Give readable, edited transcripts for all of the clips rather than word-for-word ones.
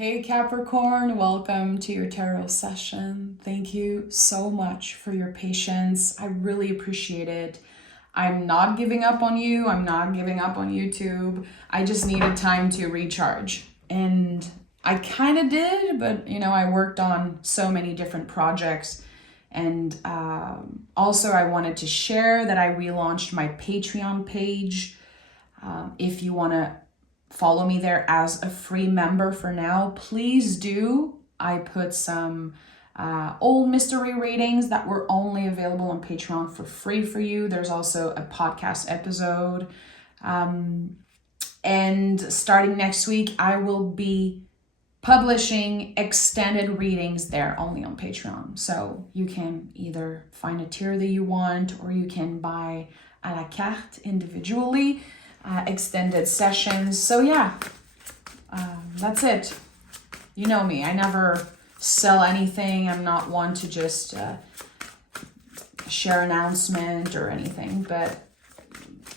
Hey Capricorn, welcome to your tarot session. Thank you so much for your patience. I really appreciate it. I'm not giving up on you. I'm not giving up on YouTube. I just needed time to recharge. And I kind of did, but I worked on so many different projects. And also I wanted to share that I relaunched my Patreon page. If you want to follow me there as a free member for now, please do. I put some old mystery readings that were only available on Patreon for free for you. There's also a podcast episode. And starting next week, I will be publishing extended readings there only on Patreon. So you can either find a tier that you want, or you can buy à la carte individually. Extended sessions. So yeah, that's it. You know me, I never sell anything. I'm not one to just share announcement or anything, but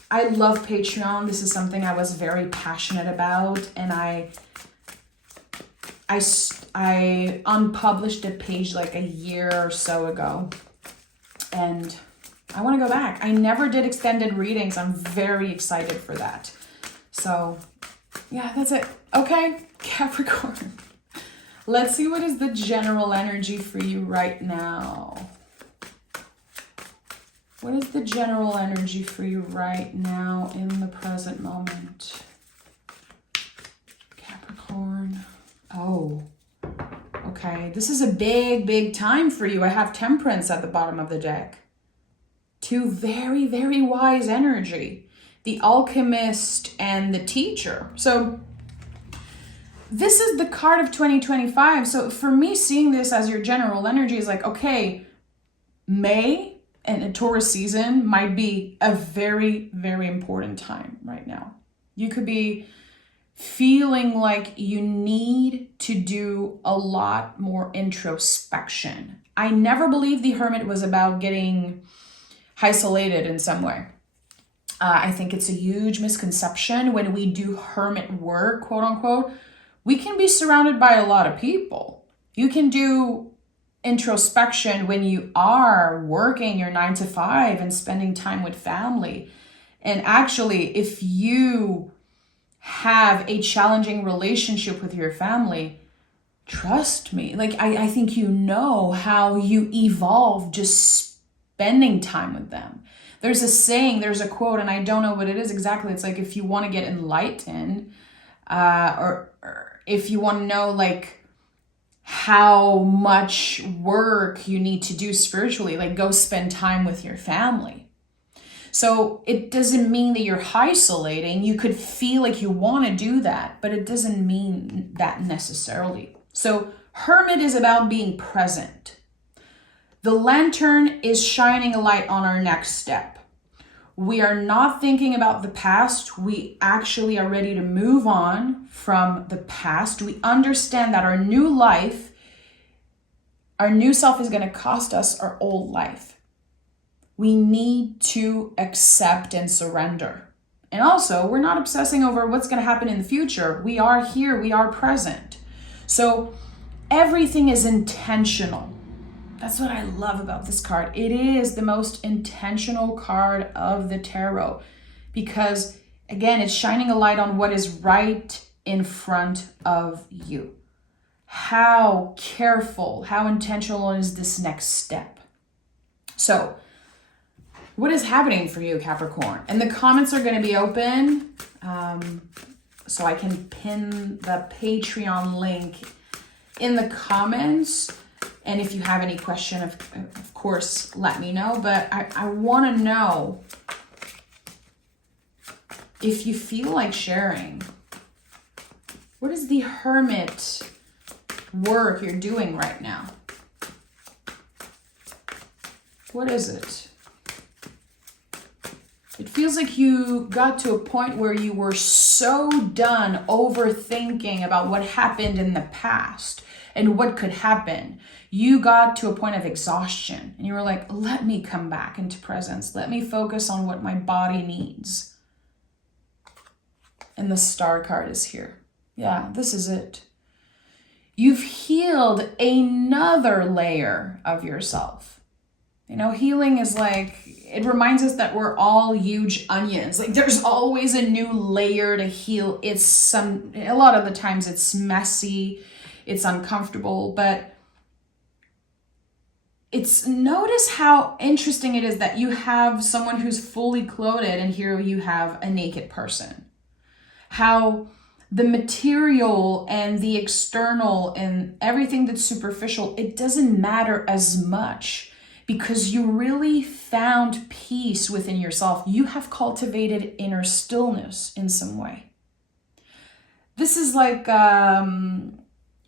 I love Patreon. This is something I was very passionate about, and I unpublished a page like a year or so ago, and I want to go back. I never did extended readings. I'm very excited for that. So yeah, that's it. Okay, Capricorn. Let's see what is the general energy for you right now. What is the general energy for you right now in the present moment? Capricorn. Oh, okay. This is a big time for you. I have Temperance at the bottom of the deck. Two very, very wise energy. The Alchemist and the Teacher. So this is the card of 2025. So for me, seeing this as your general energy is like, okay, May and a Taurus season might be a very, very important time right now. You could be feeling like you need to do a lot more introspection. I never believed the Hermit was about getting isolated in some way. I think it's a huge misconception when we do hermit work, quote unquote. We can be surrounded by a lot of people. You can do introspection when you are working your 9 to 5 and spending time with family. And actually, if you have a challenging relationship with your family, trust me, like I think how you evolve just spending time with them. There's a saying, there's a quote, and I don't know what it is exactly. It's like, if you want to get enlightened, or if you want to know like how much work you need to do spiritually, like go spend time with your family. So it doesn't mean that you're isolating. You could feel like you want to do that, but it doesn't mean that necessarily. So Hermit is about being present. The Lantern is shining a light on our next step. We are not thinking about the past. We actually are ready to move on from the past. We understand that our new self is going to cost us our old life. We need to accept and surrender. And also, we're not obsessing over what's going to happen in the future. We are here. We are present. So everything is intentional. That's what I love about this card. It is the most intentional card of the tarot because, again, it's shining a light on what is right in front of you. How careful, how intentional is this next step? So, what is happening for you, Capricorn? And the comments are going to be open, so I can pin the Patreon link in the comments. And if you have any question, of course, let me know. But I want to know if you feel like sharing. What is the Hermit work you're doing right now? What is it? It feels like you got to a point where you were so done overthinking about what happened in the past and what could happen. You got to a point of exhaustion and you were like, let me come back into presence. Let me focus on what my body needs. And the Star card is here. Yeah, this is it. You've healed another layer of yourself. You know, healing is like, it reminds us that we're all huge onions. Like there's always a new layer to heal. A lot of the times it's messy, it's uncomfortable, but notice how interesting it is that you have someone who's fully clothed and here you have a naked person. How the material and the external and everything that's superficial, it doesn't matter as much because you really found peace within yourself. You have cultivated inner stillness in some way. This is like,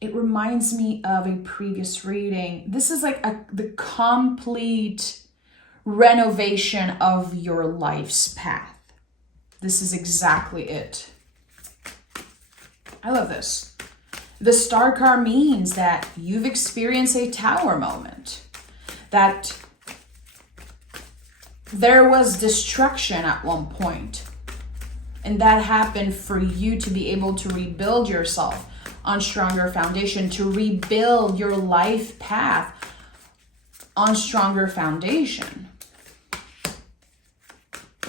it reminds me of a previous reading. This is like the complete renovation of your life's path. This is exactly it. I love this. The star card means that you've experienced a tower moment, that there was destruction at one point, and that happened for you to be able to rebuild yourself on stronger foundation, to rebuild your life path on stronger foundation.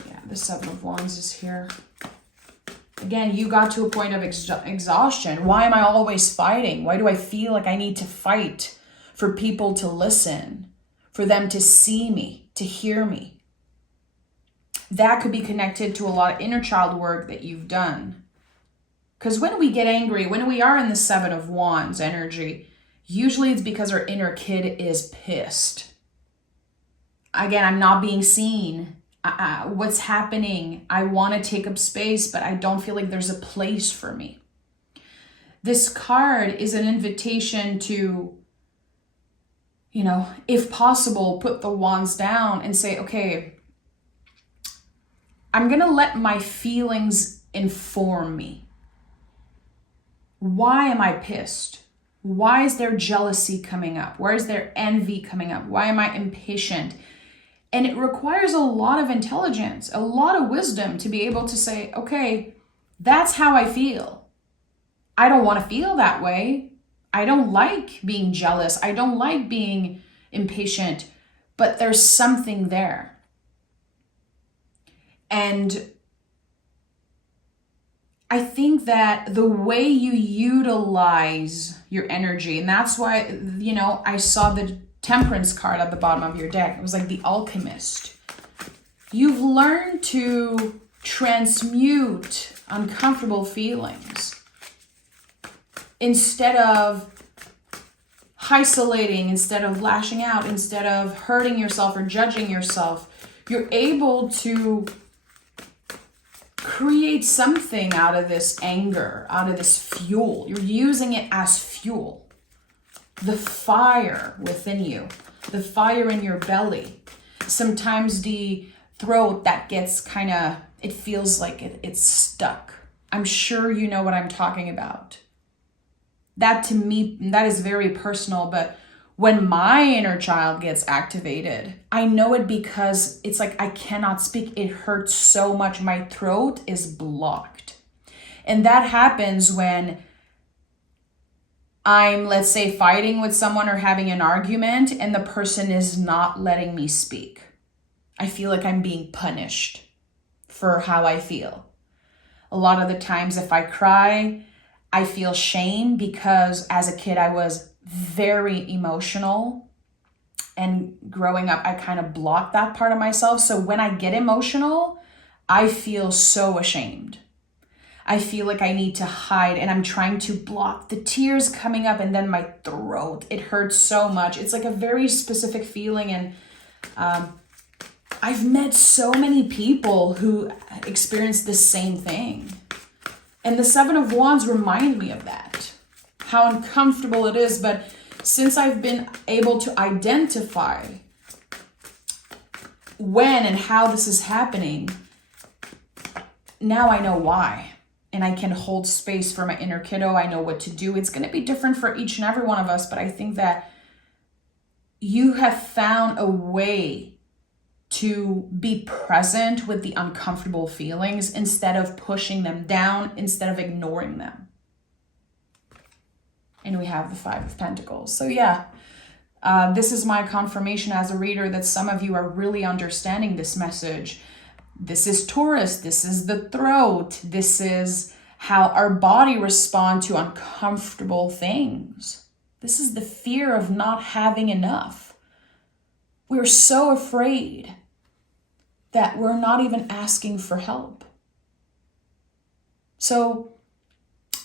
Yeah, the Seven of Wands is here. Again, you got to a point of exhaustion. Why am I always fighting? Why do I feel like I need to fight for people to listen, for them to see me, to hear me? That could be connected to a lot of inner child work that you've done. Because when we get angry, when we are in the Seven of Wands energy, usually it's because our inner kid is pissed. Again, I'm not being seen. What's happening? I want to take up space, but I don't feel like there's a place for me. This card is an invitation to, you know, if possible, put the wands down and say, okay, I'm going to let my feelings inform me. Why am I pissed? Why is there jealousy coming up? Why is there envy coming up? Why am I impatient? And it requires a lot of intelligence, a lot of wisdom to be able to say, okay, that's how I feel. I don't want to feel that way. I don't like being jealous. I don't like being impatient, but there's something there. And I think that the way you utilize your energy, and that's why, you know, I saw the Temperance card at the bottom of your deck. It was like the alchemist. You've learned to transmute uncomfortable feelings instead of isolating, instead of lashing out, instead of hurting yourself or judging yourself. You're able to create something out of this anger, out of this fuel. You're using it as fuel. The fire within you, the fire in your belly. Sometimes the throat that gets kind of, it feels like it's stuck. I'm sure you know what I'm talking about. That to me, that is very personal, but when my inner child gets activated, I know it because it's like I cannot speak. It hurts so much. My throat is blocked. And that happens when I'm, let's say, fighting with someone or having an argument and the person is not letting me speak. I feel like I'm being punished for how I feel. A lot of the times if I cry, I feel shame because as a kid I was very emotional, and growing up I kind of blocked that part of myself. So when I get emotional, I feel so ashamed. I feel like I need to hide and I'm trying to block the tears coming up, and then my throat, it hurts so much. It's like a very specific feeling, and I've met so many people who experience the same thing. And the Seven of Wands remind me of that, how uncomfortable it is. But since I've been able to identify when and how this is happening, now I know why. And I can hold space for my inner kiddo. I know what to do. It's going to be different for each and every one of us, but I think that you have found a way to be present with the uncomfortable feelings instead of pushing them down, instead of ignoring them. And we have the Five of Pentacles. So yeah, this is my confirmation as a reader that some of you are really understanding this message. This is Taurus. This is the throat. This is how our body responds to uncomfortable things. This is the fear of not having enough. We're so afraid that we're not even asking for help. So,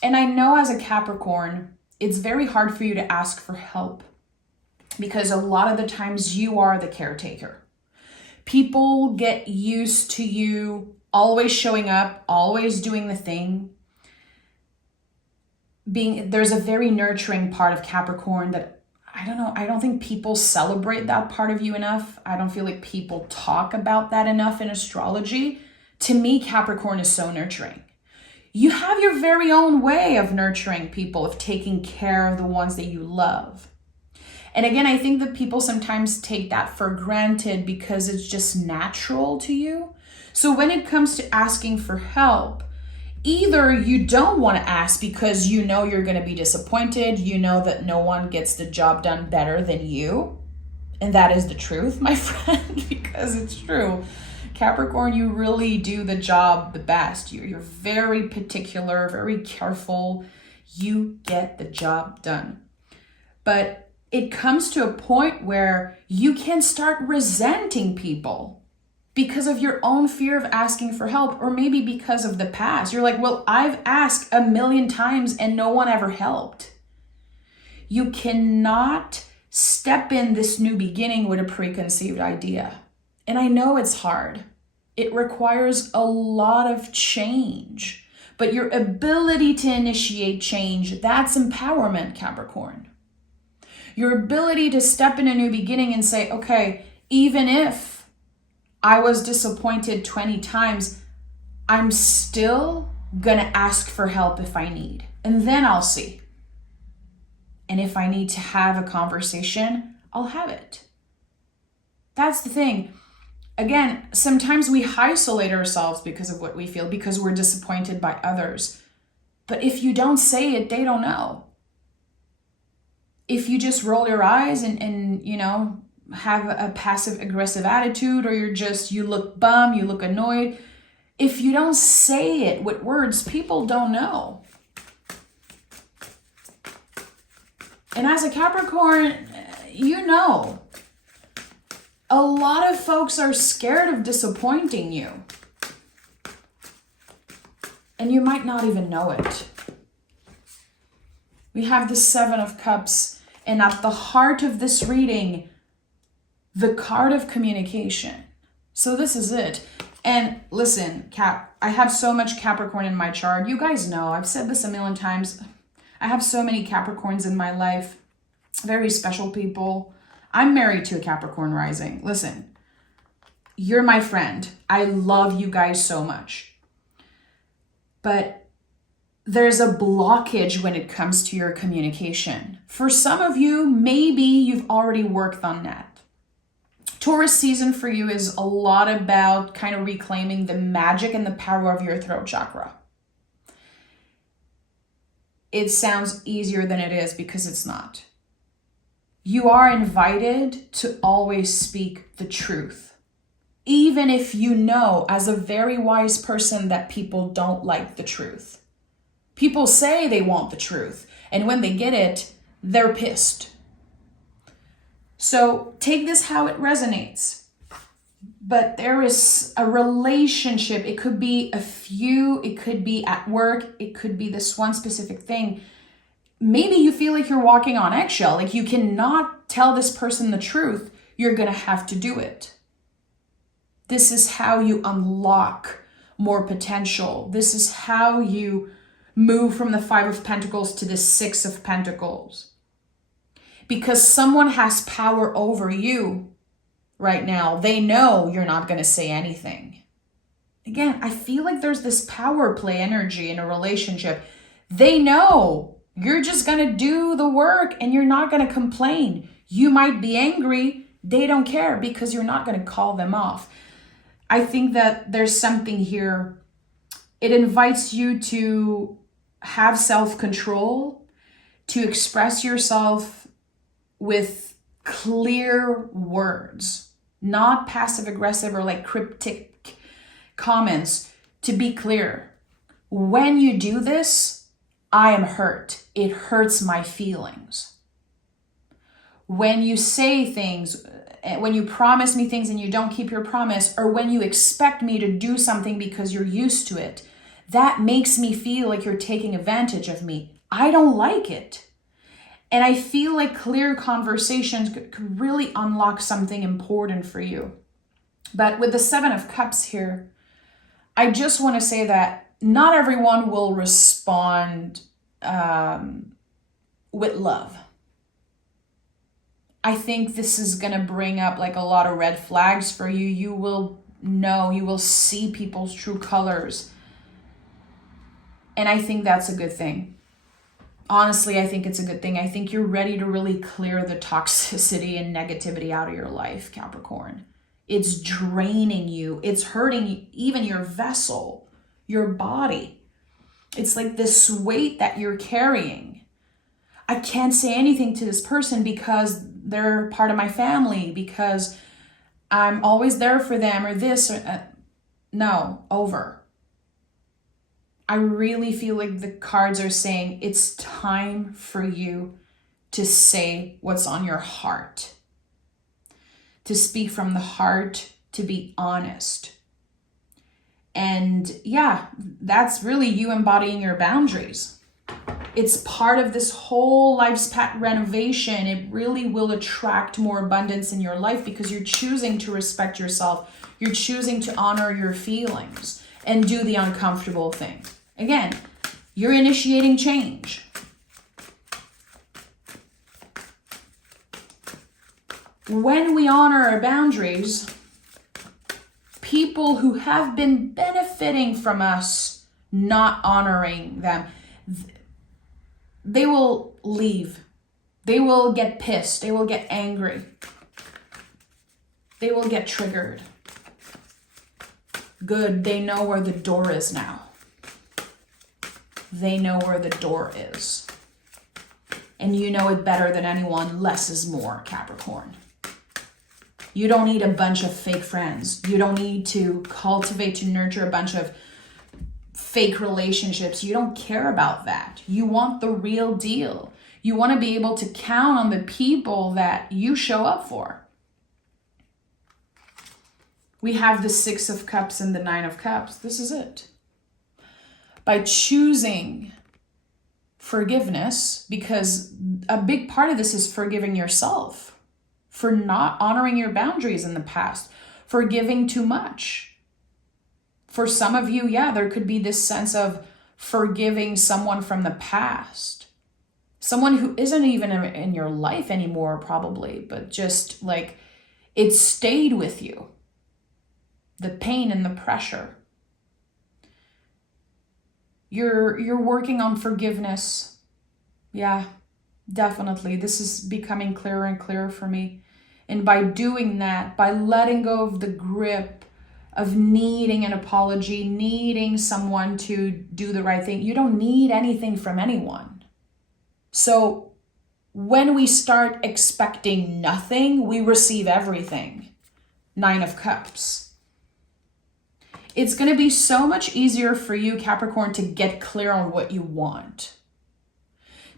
and I know as a Capricorn, it's very hard for you to ask for help because a lot of the times you are the caretaker. People get used to you always showing up, always doing the thing. There's a very nurturing part of Capricorn that I don't know, I don't think people celebrate that part of you enough. I don't feel like people talk about that enough in astrology. To me, Capricorn is so nurturing. You have your very own way of nurturing people, of taking care of the ones that you love. And again, I think that people sometimes take that for granted because it's just natural to you. So when it comes to asking for help, either you don't want to ask because you know you're going to be disappointed, you know that no one gets the job done better than you, and that is the truth, my friend, because it's true. Capricorn, you really do the job the best. You're very particular, very careful. You get the job done. But it comes to a point where you can start resenting people because of your own fear of asking for help, or maybe because of the past. You're like, well, I've asked 1,000,000 times and no one ever helped. You cannot step in this new beginning with a preconceived idea. And I know it's hard. It requires a lot of change. But your ability to initiate change, that's empowerment, Capricorn. Your ability to step in a new beginning and say, okay, even if I was disappointed 20 times, I'm still gonna ask for help if I need. And then I'll see. And if I need to have a conversation, I'll have it. That's the thing. Again, sometimes we isolate ourselves because of what we feel, because we're disappointed by others. But if you don't say it, they don't know. If you just roll your eyes and you know, have a passive aggressive attitude, or you look bummed, you look annoyed. If you don't say it with words, people don't know. And as a Capricorn, you know, a lot of folks are scared of disappointing you. And you might not even know it. We have the Seven of Cups, and at the heart of this reading, the card of communication. So this is it. And listen, I have so much Capricorn in my chart. You guys know, I've said this 1,000,000 times. I have so many Capricorns in my life. Very special people. I'm married to a Capricorn rising. Listen, you're my friend. I love you guys so much. But there's a blockage when it comes to your communication. For some of you, maybe you've already worked on that. Taurus season for you is a lot about kind of reclaiming the magic and the power of your throat chakra. It sounds easier than it is because it's not. You are invited to always speak the truth, even if you know as a very wise person that people don't like the truth. People say they want the truth, and when they get it, they're pissed. So take this how it resonates. But there is a relationship. It could be a few, it could be at work, it could be this one specific thing. Maybe you feel like you're walking on eggshell, like you cannot tell this person the truth. You're gonna have to do it. This is how you unlock more potential. This is how you move from the Five of Pentacles to the Six of Pentacles. Because someone has power over you right now. They know you're not going to say anything. Again, I feel like there's this power play energy in a relationship. They know you're just going to do the work and you're not going to complain. You might be angry. They don't care because you're not going to call them off. I think that there's something here. It invites you to have self-control, to express yourself with clear words, not passive aggressive or like cryptic comments. To be clear, when you do this, I am hurt. It hurts my feelings. When you say things, when you promise me things and you don't keep your promise, or when you expect me to do something because you're used to it, that makes me feel like you're taking advantage of me. I don't like it. And I feel like clear conversations could really unlock something important for you. But with the Seven of Cups here, I just want to say that not everyone will respond with love. I think this is going to bring up like a lot of red flags for you. You will see people's true colors. And I think that's a good thing. Honestly, I think it's a good thing. I think you're ready to really clear the toxicity and negativity out of your life, Capricorn. It's draining you. It's hurting even your vessel, your body. It's like this weight that you're carrying. I can't say anything to this person because they're part of my family, because I'm always there for them, or this, or no, over. I really feel like the cards are saying it's time for you to say what's on your heart, to speak from the heart, to be honest. And yeah, that's really you embodying your boundaries. It's part of this whole life's path renovation. It really will attract more abundance in your life because you're choosing to respect yourself. You're choosing to honor your feelings and do the uncomfortable thing. Again, you're initiating change. When we honor our boundaries, people who have been benefiting from us not honoring them, they will leave. They will get pissed. They will get angry. They will get triggered. Good, they know where the door is now. They know where the door is. And you know it better than anyone. Less is more, Capricorn. You don't need a bunch of fake friends. You don't need to cultivate, to nurture a bunch of fake relationships. You don't care about that. You want the real deal. You want to be able to count on the people that you show up for. We have the Six of Cups and the Nine of Cups. This is it. By choosing forgiveness, because a big part of this is forgiving yourself for not honoring your boundaries in the past, for giving too much. For some of you, yeah, there could be this sense of forgiving someone from the past. Someone who isn't even in your life anymore, probably, but just like it stayed with you. The pain and the pressure. You're working on forgiveness. Yeah, definitely. This is becoming clearer and clearer for me. And by doing that, by letting go of the grip of needing an apology, needing someone to do the right thing, you don't need anything from anyone. So when we start expecting nothing, we receive everything. Nine of Cups. It's going to be so much easier for you, Capricorn, to get clear on what you want.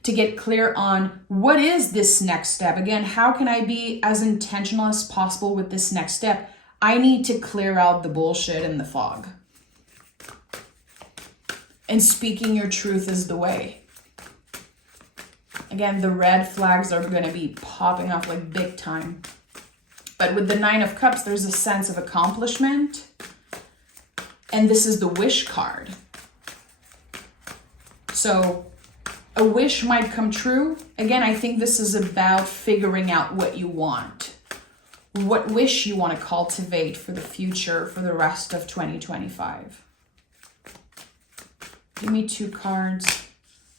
To get clear on what is this next step. Again, how can I be as intentional as possible with this next step? I need to clear out the bullshit and the fog. And speaking your truth is the way. Again, the red flags are going to be popping off like big time. But with the Nine of Cups, there's a sense of accomplishment. And this is the wish card. So a wish might come true. Again, I think this is about figuring out what you want. What wish you want to cultivate for the future, for the rest of 2025. Give me two cards.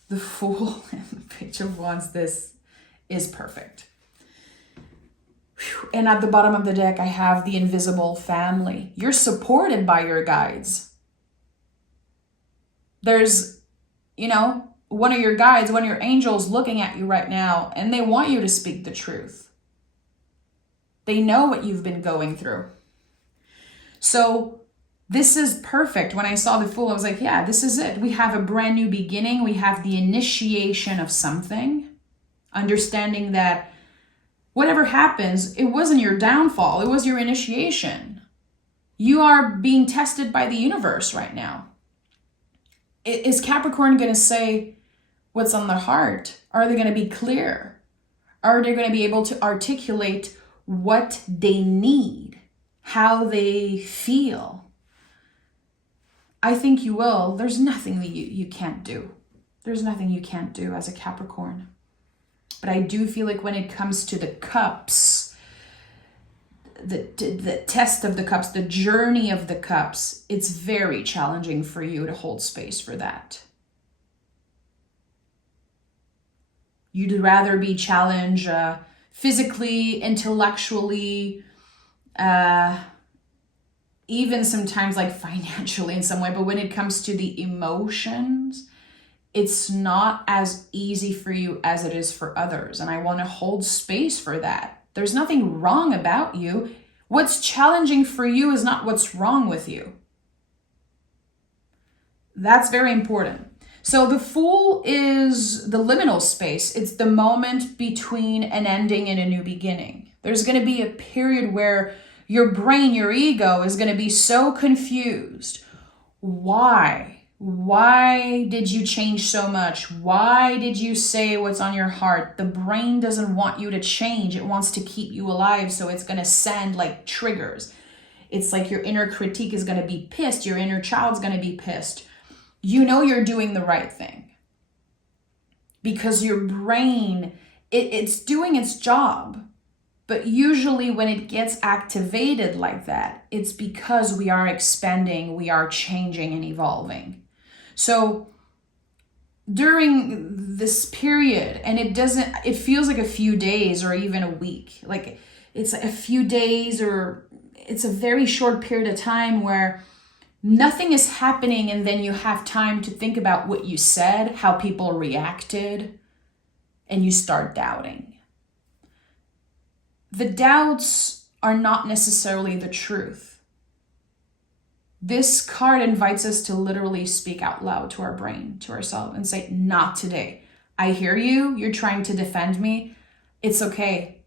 The Fool and the Page of Wands. This is perfect. And at the bottom of the deck, I have the Invisible Family. You're supported by your guides. There's, one of your guides, one of your angels looking at you right now, and they want you to speak the truth. They know what you've been going through. So this is perfect. When I saw the Fool, I was like, yeah, this is it. We have a brand new beginning. We have the initiation of something. Understanding that whatever happens, it wasn't your downfall. It was your initiation. You are being tested by the universe right now. Is Capricorn going to say what's on their heart? Are they going to be clear? Are they going to be able to articulate what they need, how they feel? I think you will. There's nothing that you can't do. There's nothing you can't do as a Capricorn. But I do feel like when it comes to the cups, the test of the cups, the journey of the cups, it's very challenging for you to hold space for that. You'd rather be challenged physically, intellectually, even sometimes like financially in some way. But when it comes to the emotions, it's not as easy for you as it is for others. And I want to hold space for that. There's nothing wrong about you. What's challenging for you is not what's wrong with you. That's very important. So the Fool is the liminal space. It's the moment between an ending and a new beginning. There's going to be a period where your brain, your ego is going to be so confused. Why? Why did you change so much? Why did you say what's on your heart? The brain doesn't want you to change. It wants to keep you alive. So it's going to send like triggers. It's like your inner critique is going to be pissed. Your inner child's going to be pissed. You know you're doing the right thing. Because your brain, it's doing its job. But usually when it gets activated like that, it's because we are expanding, we are changing and evolving. So during this period, and it feels like a few days or even a week, like it's a few days or it's a very short period of time where nothing is happening and then you have time to think about what you said, how people reacted, and you start doubting. The doubts are not necessarily the truth. This card invites us to literally speak out loud to our brain, to ourselves, and say, not today. I hear you. You're trying to defend me. It's okay.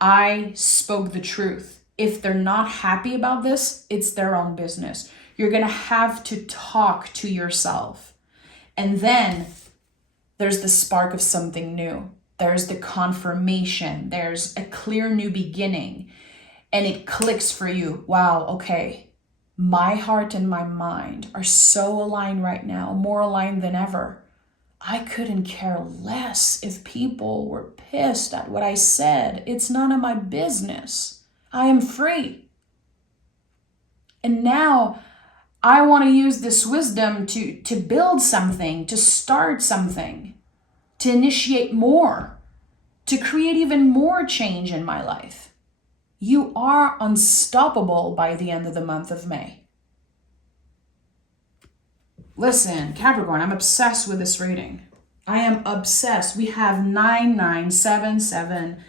I spoke the truth. If they're not happy about this, it's their own business. You're going to have to talk to yourself. And then there's the spark of something new. There's the confirmation. There's a clear new beginning. And it clicks for you. Wow, okay. My heart and my mind are so aligned right now, more aligned than ever. I couldn't care less if people were pissed at what I said. It's none of my business. I am free. And now I want to use this wisdom to build something, to start something, to initiate more, to create even more change in my life. You are unstoppable by the end of the month of May. Listen, Capricorn, I'm obsessed with this reading. I am obsessed. We have 9977.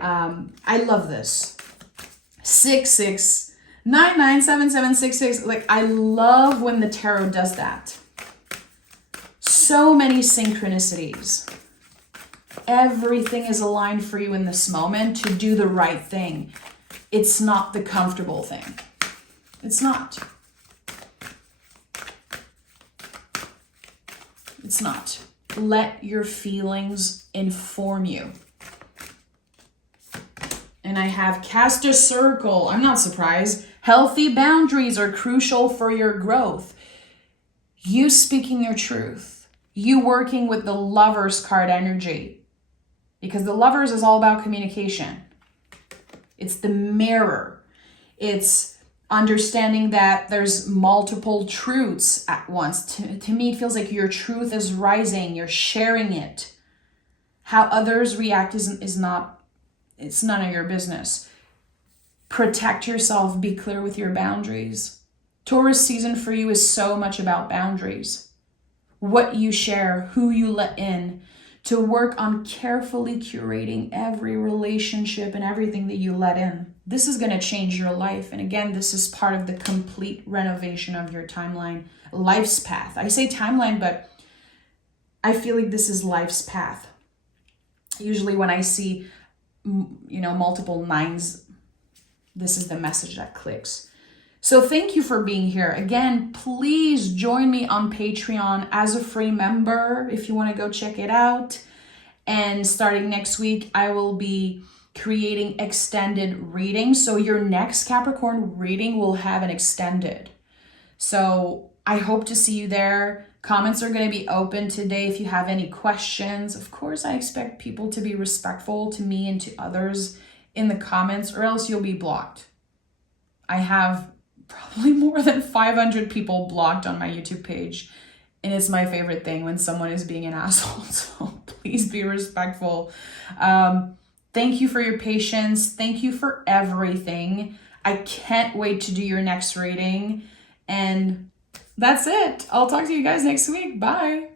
I love this. 66. 997766. Like, I love when the tarot does that. So many synchronicities. Everything is aligned for you in this moment to do the right thing. It's not the comfortable thing. It's not. It's not. Let your feelings inform you. And I have cast a circle. I'm not surprised. Healthy boundaries are crucial for your growth. You speaking your truth. You working with the Lovers card energy. Because the Lovers is all about communication. It's the mirror. It's understanding that there's multiple truths at once. To me, it feels like your truth is rising. You're sharing it. How others react is not, it's none of your business. Protect yourself. Be clear with your boundaries. Taurus season for you is so much about boundaries. what you share, who you let in, to work on carefully curating every relationship and everything that you let in. This is going to change your life. And again, this is part of the complete renovation of your timeline, life's path. I say timeline, but I feel like this is life's path. Usually when I see, multiple nines, this is the message that clicks. So thank you for being here. Again, please join me on Patreon as a free member if you want to go check it out. And starting next week, I will be creating extended readings. So your next Capricorn reading will have an extended. So I hope to see you there. Comments are going to be open today if you have any questions. Of course, I expect people to be respectful to me and to others in the comments, or else you'll be blocked. I have probably more than 500 people blocked on my YouTube page, and it's my favorite thing when someone is being an asshole. So please be respectful. Thank you for your patience. Thank you for everything. I can't wait to do your next reading. And that's it. I'll talk to you guys next week. Bye.